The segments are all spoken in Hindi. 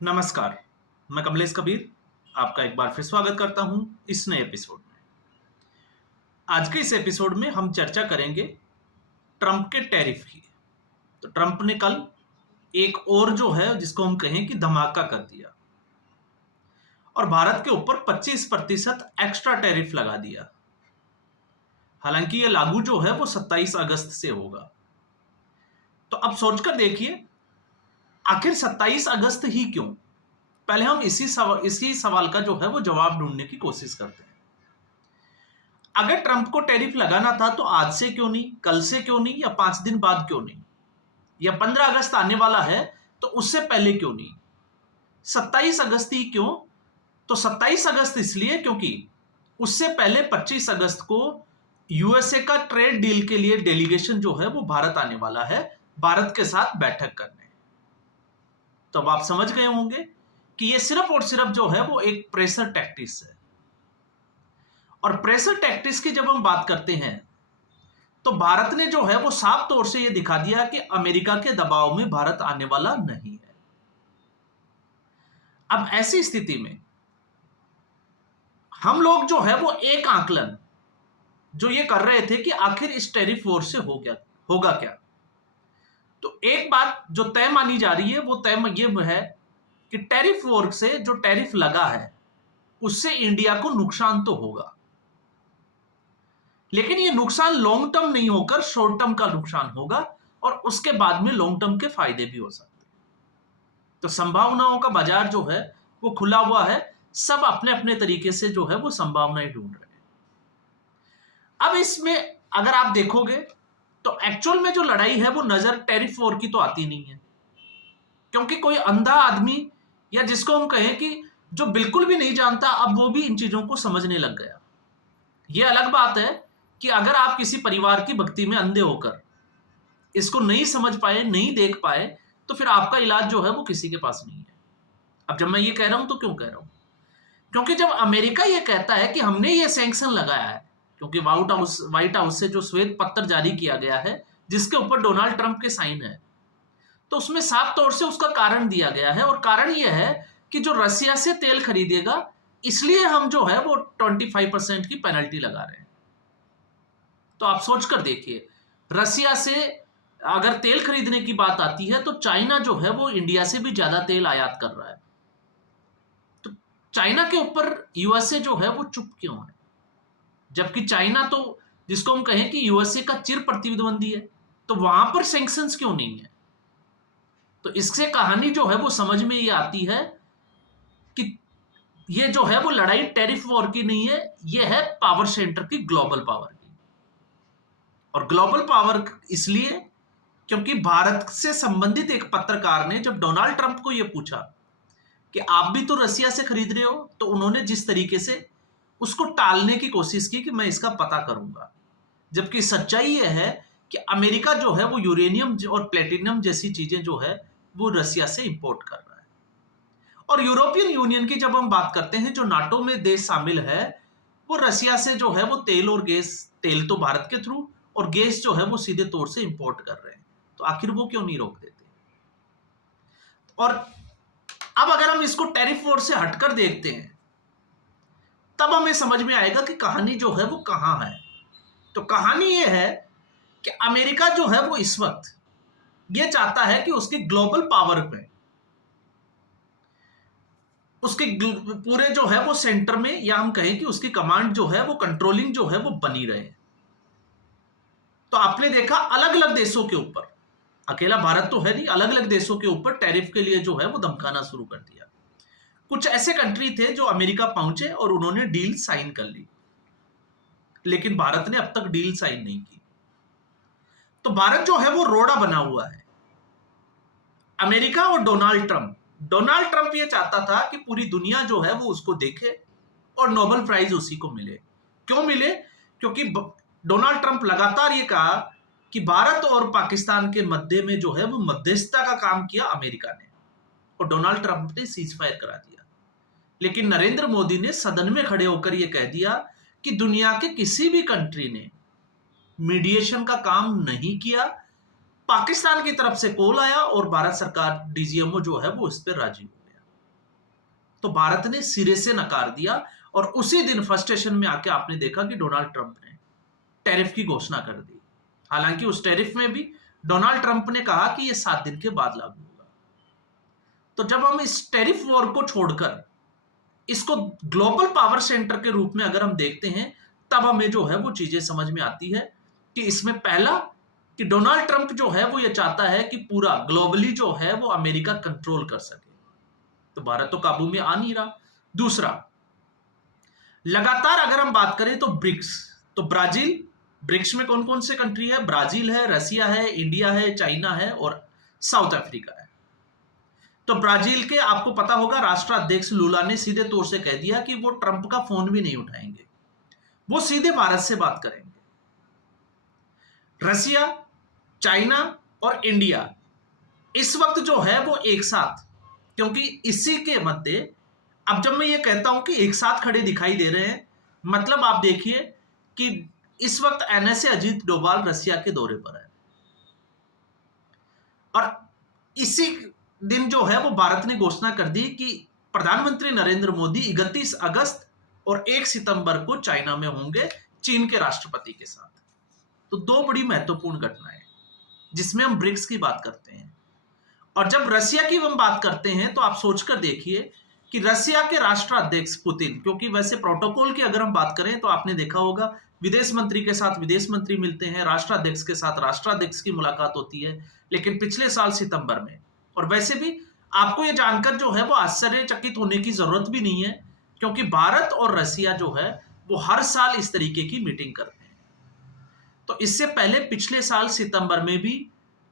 नमस्कार, मैं कमलेश कबीर आपका एक बार फिर स्वागत करता हूं इस नए एपिसोड में। आज के इस एपिसोड में हम चर्चा करेंगे ट्रंप के टैरिफ की। तो ट्रंप ने कल एक और जो है जिसको हम कहें कि धमाका कर दिया और भारत के ऊपर 25% एक्स्ट्रा टैरिफ लगा दिया। हालांकि ये लागू जो है वो 27 अगस्त से होगा। तो अब सोचकर देखिए, आखिर 27 अगस्त ही क्यों? पहले हम इसी सवाल का जो है वो जवाब ढूंढने की कोशिश करते हैं। अगर ट्रंप को टैरिफ लगाना था तो आज से क्यों नहीं, कल से क्यों नहीं, या 5 दिन बाद क्यों नहीं, या 15 अगस्त आने वाला है तो उससे पहले क्यों नहीं? 27 अगस्त ही क्यों? तो 27 अगस्त इसलिए क्योंकि उससे पहले 25 अगस्त को यूएसए का ट्रेड डील के लिए डेलीगेशन जो है वो भारत आने वाला है, भारत के साथ बैठक करने। तो अब आप समझ गए होंगे कि ये सिर्फ और सिर्फ जो है वो एक प्रेशर टैक्टिक्स है। और प्रेशर टैक्टिक्स की जब हम बात करते हैं तो भारत ने जो है वो साफ तौर से ये दिखा दिया कि अमेरिका के दबाव में भारत आने वाला नहीं है। अब ऐसी स्थिति में हम लोग जो है वो एक आकलन जो ये कर रहे थे कि आखिर इस टैरिफ वॉर से होगा क्या। तो एक बात जो तय मानी जा रही है वो तय ये है कि टैरिफ वॉर से जो टैरिफ लगा है उससे इंडिया को नुकसान तो होगा, लेकिन ये नुकसान लॉन्ग टर्म नहीं होकर शॉर्ट टर्म का नुकसान होगा और उसके बाद में लॉन्ग टर्म के फायदे भी हो सकते हैं। तो संभावनाओं का बाजार जो है वो खुला हुआ है, सब अपने अपने तरीके से जो है वो संभावनाएं ढूंढ रहे हैं। अब इसमें अगर आप देखोगे तो एक्चुअल में जो लड़ाई है वो नजर टैरिफ वॉर की तो आती नहीं है, क्योंकि कोई अंधा आदमी या जिसको हम कहें कि जो बिल्कुल भी नहीं जानता अब वो भी इन चीजों को समझने लग गया। ये अलग बात है कि अगर आप किसी परिवार की भक्ति में अंधे होकर इसको नहीं समझ पाए, नहीं देख पाए, तो फिर आपका इलाज जो है वो किसी के पास नहीं है। अब जब मैं ये कह रहा हूं तो क्यों कह रहा हूं? क्योंकि जब अमेरिका ये कहता है कि हमने ये सैंक्शन लगाया है, क्योंकि व्हाइट हाउस से जो श्वेत पत्र जारी किया गया है जिसके ऊपर डोनाल्ड ट्रंप के साइन है, तो उसमें साफ तौर से उसका कारण दिया गया है। और कारण यह है कि जो रसिया से तेल खरीदेगा इसलिए हम जो है वो 25% की पेनल्टी लगा रहे हैं। तो आप सोचकर देखिए, रसिया से अगर तेल खरीदने की बात आती है तो चाइना जो है वो इंडिया से भी ज्यादा तेल आयात कर रहा है। तो चाइना के ऊपर यूएसए जो है वो चुप क्यों है, जबकि चाइना तो जिसको हम कहें कि यूएसए का चिर प्रतिद्वंदी है, तो वहां पर सैंक्शंस क्यों नहीं है? तो इससे कहानी जो है वो समझ में ये आती है कि ये जो है वो लड़ाई टैरिफ वॉर की नहीं है, ये है पावर सेंटर की, ग्लोबल पावर की। और ग्लोबल पावर इसलिए क्योंकि भारत से संबंधित एक पत्रकार ने जब डोनाल्ड ट्रंप को यह पूछा कि आप भी तो रसिया से खरीद रहे हो, तो उन्होंने जिस तरीके से उसको टालने की कोशिश की कि मैं इसका पता करूंगा, जबकि सच्चाई यह है कि अमेरिका जो है वो यूरेनियम और प्लेटिनम जैसी चीजें जो है वो रसिया से इंपोर्ट कर रहा है। और यूरोपियन यूनियन की जब हम बात करते हैं, जो नाटो में देश शामिल है, वो रसिया से जो है वो तेल और गैस, तेल तो भारत के थ्रू और गैस जो है वो सीधे तौर से इंपोर्ट कर रहे हैं। तो आखिर वो क्यों नहीं रोक देते? और अब अगर हम इसको टैरिफ वॉर से हटकर देखते हैं तब हमें समझ में आएगा कि कहानी जो है वो कहां है। तो कहानी ये है कि अमेरिका जो है वो इस वक्त ये चाहता है कि उसकी ग्लोबल पावर पे, उसके पूरे जो है वो सेंटर में, या हम कहें कि उसकी कमांड जो है वो कंट्रोलिंग जो है वो बनी रहे। तो आपने देखा अलग अलग देशों के ऊपर, अकेला भारत तो है नहीं, अलग अलग देशों के ऊपर टैरिफ के लिए जो है वो धमकाना शुरू कर दिया। कुछ ऐसे कंट्री थे जो अमेरिका पहुंचे और उन्होंने डील साइन कर ली, लेकिन भारत ने अब तक डील साइन नहीं की। तो भारत जो है वो रोड़ा बना हुआ है। अमेरिका और डोनाल्ड ट्रंप ये चाहता था कि पूरी दुनिया जो है वो उसको देखे और नोबेल प्राइज उसी को मिले। क्यों मिले? क्योंकि डोनाल्ड ट्रंप लगातार ये कहा कि भारत और पाकिस्तान के मध्य में जो है वो मध्यस्थता का काम किया अमेरिका ने, और डोनाल्ड ट्रंप ने सीज फायर करा दिया। लेकिन नरेंद्र मोदी ने सदन में खड़े होकर यह कह दिया कि दुनिया के किसी भी कंट्री ने मीडिएशन का काम नहीं किया। पाकिस्तान की तरफ से कॉल आया और भारत सरकार, डीजीएमओ जो है वो इस पर राजी हो गया। तो भारत ने सिरे से नकार दिया और उसी दिन फ्रस्ट्रेशन में आके आपने देखा कि डोनाल्ड ट्रंप ने टैरिफ की घोषणा कर दी। हालांकि उस टैरिफ में भी डोनाल्ड ट्रंप ने कहा कि यह 7 दिन के बाद लागू होगा। तो जब हम इस टैरिफ वॉर को छोड़कर इसको ग्लोबल पावर सेंटर के रूप में अगर हम देखते हैं, तब हमें जो है वो चीजें समझ में आती है कि इसमें पहला कि डोनाल्ड ट्रंप जो है वो ये चाहता है कि पूरा ग्लोबली जो है वो अमेरिका कंट्रोल कर सके, तो भारत तो काबू में आ नहीं रहा। दूसरा, लगातार अगर हम बात करें तो ब्रिक्स, तो ब्राजील, ब्रिक्स में कौन कौन से कंट्री है? ब्राजील है, रसिया है, इंडिया है, चाइना है और साउथ अफ्रीका है। तो ब्राजील के आपको पता होगा राष्ट्राध्यक्ष लूला ने सीधे तौर से कह दिया कि वो ट्रंप का फोन भी नहीं उठाएंगे, वो सीधे भारत से बात करेंगे। रसिया, चाइना और इंडिया इस वक्त जो है वो एक साथ, क्योंकि इसी के मध्य अब जब मैं ये कहता हूं कि एक साथ खड़े दिखाई दे रहे हैं, मतलब आप देखिए कि इस वक्त एनएसए अजीत डोभाल रसिया के दौरे पर है और इसी दिन जो है वो भारत ने घोषणा कर दी कि प्रधानमंत्री नरेंद्र मोदी 31 अगस्त और 1 सितंबर को चाइना में होंगे चीन के राष्ट्रपति के साथ। तो दो बड़ी महत्वपूर्ण घटनाएं जिसमें हम ब्रिक्स की बात करते हैं। और जब रसिया की हम बात करते हैं तो आप सोचकर देखिए कि रसिया के राष्ट्राध्यक्ष पुतिन, क्योंकि वैसे प्रोटोकॉल की अगर हम बात करें तो आपने देखा होगा विदेश मंत्री के साथ विदेश मंत्री मिलते हैं, राष्ट्राध्यक्ष के साथ राष्ट्राध्यक्ष की मुलाकात होती है, लेकिन पिछले साल सितंबर में। और वैसे भी आपको यह जानकर जो है वो आश्चर्यचकित होने की जरूरत भी नहीं है, क्योंकि भारत और रसिया जो है वो हर साल इस तरीके की मीटिंग करते हैं। तो इससे पहले पिछले साल सितंबर में भी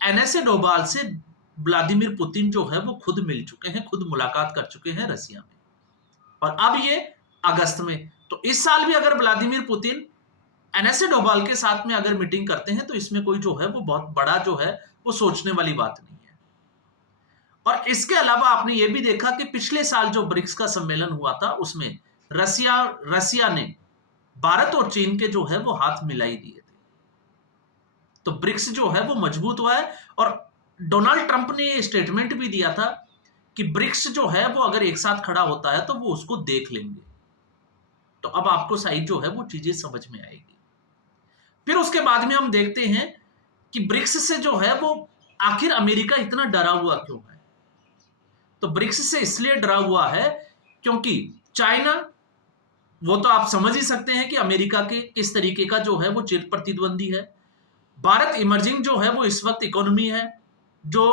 एनएसए डोभाल से व्लादिमीर पुतिन जो है वो खुद मिल चुके हैं, खुद मुलाकात कर चुके हैं रसिया में, और अब ये अगस्त में। तो इस साल भी अगर व्लादिमीर पुतिन एनएसए डोभाल के साथ में अगर मीटिंग करते हैं तो इसमें कोई जो है वो बहुत बड़ा जो है वो सोचने वाली बात नहीं है। और इसके अलावा आपने ये भी देखा कि पिछले साल जो ब्रिक्स का सम्मेलन हुआ था उसमें रसिया ने भारत और चीन के जो है वो हाथ मिलाई दिए थे। तो ब्रिक्स जो है वो मजबूत हुआ है और डोनाल्ड ट्रंप ने ये स्टेटमेंट भी दिया था कि ब्रिक्स जो है वो अगर एक साथ खड़ा होता है तो वो उसको देख लेंगे। तो अब आपको साइड जो है वो चीजें समझ में आएगी। फिर उसके बाद में हम देखते हैं कि ब्रिक्स से जो है वो आखिर अमेरिका इतना डरा हुआ क्यों है। तो ब्रिक्स से इसलिए डरा हुआ है क्योंकि चाइना, वो तो आप समझ ही सकते हैं कि अमेरिका के किस तरीके का जो है वो चिर प्रतिद्वंदी है। भारत इमर्जिंग जो है वो इस वक्त इकोनॉमी है, जो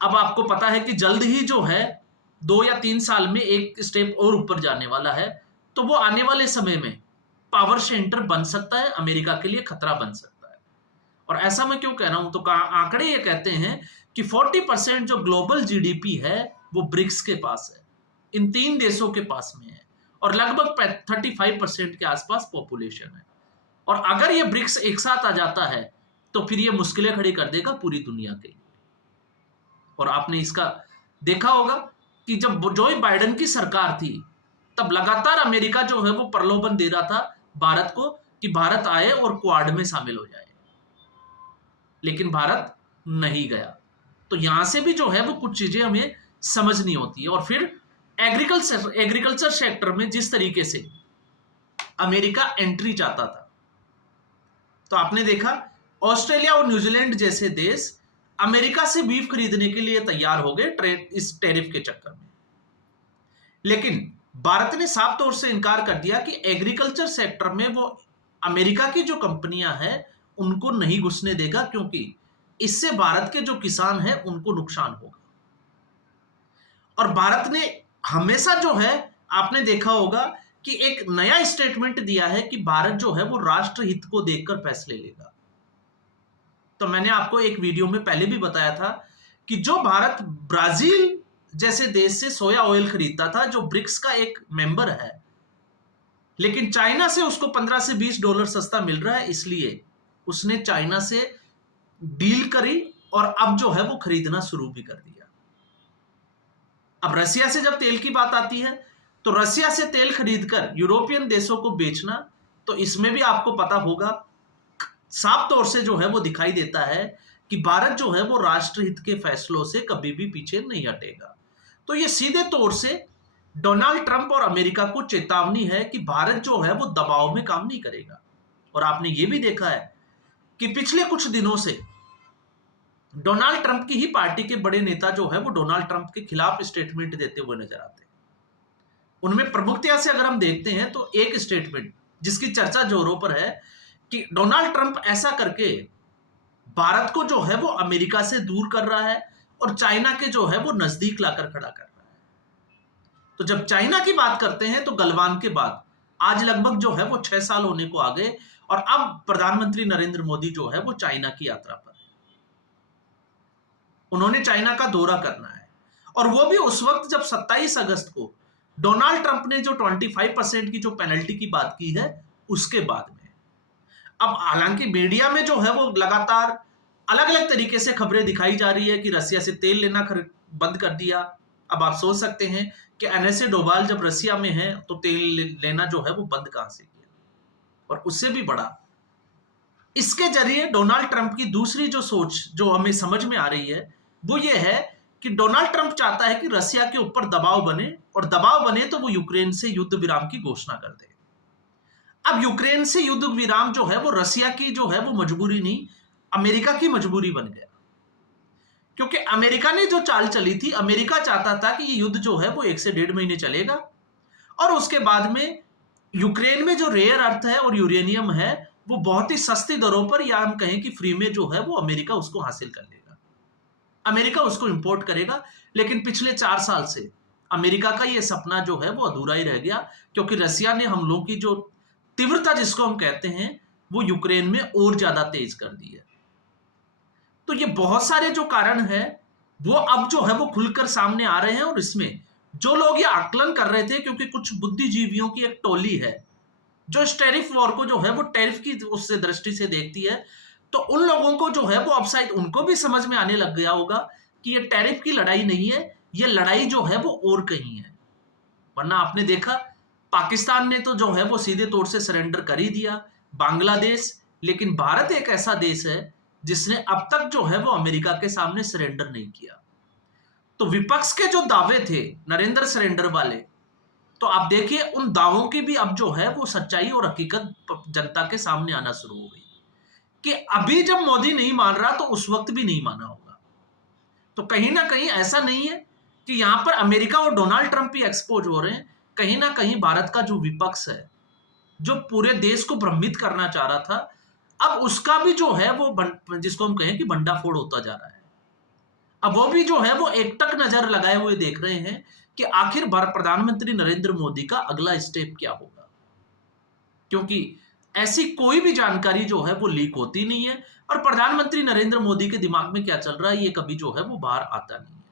अब आपको पता है कि जल्द ही जो है 2 या 3 साल में एक स्टेप और ऊपर जाने वाला है। तो वो आने वाले समय में पावर सेंटर बन सकता है, अमेरिका के लिए खतरा बन सकता है। और ऐसा मैं क्यों कह रहा हूं, तो आंकड़े ये कहते हैं कि 40% जो ग्लोबल जीडीपी है वो ब्रिक्स के पास है, इन 3 देशों के पास में है, और लगभग 35% के आसपास पॉपुलेशन है। और अगर ये ब्रिक्स एक साथ आ जाता है तो फिर ये मुश्किलें खड़ी कर देगा पूरी दुनिया के लिए। और आपने इसका देखा होगा कि जब जो बाइडेन की सरकार थी तब लगातार अमेरिका जो है वो प्रलोभन दे रहा था भारत को कि भारत आए और क्वाड में शामिल हो जाए, लेकिन भारत नहीं गया। तो यहां से भी जो है वो कुछ चीजें हमें समझनी होती है। और फिर एग्रीकल्चर सेक्टर में जिस तरीके से अमेरिका एंट्री चाहता था, तो आपने देखा ऑस्ट्रेलिया और न्यूजीलैंड जैसे देश अमेरिका से बीफ खरीदने के लिए तैयार हो गए इस टैरिफ के चक्कर में। लेकिन भारत ने साफ तौर से इनकार कर दिया कि एग्रीकल्चर सेक्टर में वो अमेरिका की जो कंपनियां हैं उनको नहीं घुसने देगा, क्योंकि इससे भारत के जो किसान हैं उनको नुकसान होगा। और भारत ने हमेशा जो है आपने देखा होगा कि एक नया स्टेटमेंट दिया है कि भारत जो है वो राष्ट्रहित को देखकर फैसले लेगा। तो मैंने आपको एक वीडियो में पहले भी बताया था कि जो भारत ब्राजील जैसे देश से सोया ऑयल खरीदता था, जो ब्रिक्स का एक मेंबर है, लेकिन चाइना से उसको $15 से $20 सस्ता मिल रहा है, इसलिए उसने चाइना से डील करी और अब जो है वो खरीदना शुरू भी कर दिया। अब रसिया से जब तेल की बात आती है तो रसिया से तेल खरीदकर यूरोपियन देशों को बेचना, तो इसमें भी आपको पता होगा साफ तौर से जो है वो दिखाई देता है कि भारत जो है वो राष्ट्रहित के फैसलों से कभी भी पीछे नहीं हटेगा। तो ये सीधे तौर से डोनाल्ड ट्रंप और अमेरिका को चेतावनी है कि भारत जो है वो दबाव में काम नहीं करेगा। और आपने ये भी देखा है कि पिछले कुछ दिनों से डोनाल्ड ट्रंप की ही पार्टी के बड़े नेता जो है वो डोनाल्ड ट्रंप के खिलाफ स्टेटमेंट देते हुए नजर आते हैं। उनमें प्रमुखता से अगर हम देखते हैं तो एक स्टेटमेंट जिसकी चर्चा जोरों पर है कि डोनाल्ड ट्रंप ऐसा करके भारत को जो है वो अमेरिका से दूर कर रहा है और चाइना के जो है वो नजदीक लाकर खड़ा कर रहा है। तो जब चाइना की बात करते हैं तो गलवान के बाद आज लगभग जो है वो 6 साल होने को आ गए और अब प्रधानमंत्री नरेंद्र मोदी जो है वो चाइना की यात्रा पर है। उन्होंने चाइना का दौरा करना है और वो भी उस वक्त जब 27 अगस्त को डोनाल्ड ट्रंप ने जो 25% की जो पेनल्टी की बात की है उसके बाद में। अब हालांकि मीडिया में जो है वो लगातार अलग अलग तरीके से खबरें दिखाई जा रही है कि रसिया से तेल लेना बंद कर दिया। अब आप सोच सकते हैं कि एनएसए डोभाल जब रसिया में है तो तेल लेना जो है वो बंद कहां से किया। और उससे भी बड़ा, इसके जरिए डोनाल्ड ट्रंप की दूसरी जो सोच जो हमें समझ में आ रही है वो ये है कि डोनाल्ड ट्रंप चाहता है कि रसिया के ऊपर दबाव बने और दबाव बने तो वो यूक्रेन से युद्ध विराम की घोषणा कर दे। अब यूक्रेन से युद्ध विराम जो है वो रसिया की जो है वो मजबूरी नहीं, अमेरिका की मजबूरी बन गया। क्योंकि अमेरिका ने जो चाल चली थी, अमेरिका चाहता था कि ये युद्ध जो है वो 1 से 1.5 महीने चलेगा और उसके बाद में यूक्रेन में जो रेयर अर्थ है और यूरेनियम है वो बहुत ही सस्ती दरों पर या हम कहें कि फ्री में जो है वो अमेरिका उसको हासिल कर लेगा, अमेरिका उसको इंपोर्ट करेगा। लेकिन पिछले 4 साल से अमेरिका का ये सपना जो है वो अधूरा ही रह गया क्योंकि रसिया ने हमलों की जो तीव्रता जिसको हम कहते हैं वो यूक्रेन में और ज्यादा तेज कर दी है। तो ये बहुत सारे जो कारण हैं वो अब जो है वो खुलकर सामने आ रहे हैं और इसमें जो लोग ये आकलन कर रहे थे, क्योंकि कुछ बुद्धिजीवियों की एक टोली है जो इस टैरिफ वॉर को जो है वो टैरिफ की उससे दृष्टि से देखती है, तो उन लोगों को जो है वो अब शायद उनको भी समझ में आने लग गया होगा कि ये टैरिफ की लड़ाई नहीं है, ये लड़ाई जो है वो और कहीं है। वरना आपने देखा पाकिस्तान ने तो जो है वो सीधे तौर से सरेंडर कर ही दिया, बांग्लादेश, लेकिन भारत एक ऐसा देश है जिसने अब तक जो है वो अमेरिका के सामने सरेंडर नहीं किया। तो विपक्ष के जो दावे थे नरेंद्र सरेंडर वाले, तो आप देखिए उन दावों की भी अब जो है वो सच्चाई और हकीकत जनता के सामने आना शुरू हो गई कि अभी जब मोदी नहीं मान रहा तो उस वक्त भी नहीं माना होगा। तो कहीं ना कहीं ऐसा नहीं है कि यहां पर अमेरिका और डोनाल्ड ट्रंप ही एक्सपोज हो रहे हैं, कहीं ना कहीं भारत का जो विपक्ष है जो पूरे देश को भ्रमित करना चाह रहा था, अब उसका भी जो है वो जिसको हम कहें कि भंडाफोड़ होता जा रहा है। अब वो भी जो है वो एकटक नजर लगाए हुए देख रहे हैं कि आखिर प्रधानमंत्री नरेंद्र मोदी का अगला स्टेप क्या होगा, क्योंकि ऐसी कोई भी जानकारी जो है वो लीक होती नहीं है और प्रधानमंत्री नरेंद्र मोदी के दिमाग में क्या चल रहा है ये कभी जो है वो बाहर आता नहीं है।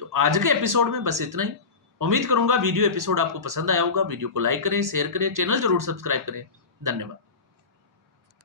तो आज के एपिसोड में बस इतना ही। उम्मीद करूंगा वीडियो एपिसोड आपको पसंद आया होगा। वीडियो को लाइक करें, शेयर करें, चैनल जरूर सब्सक्राइब करें। धन्यवाद।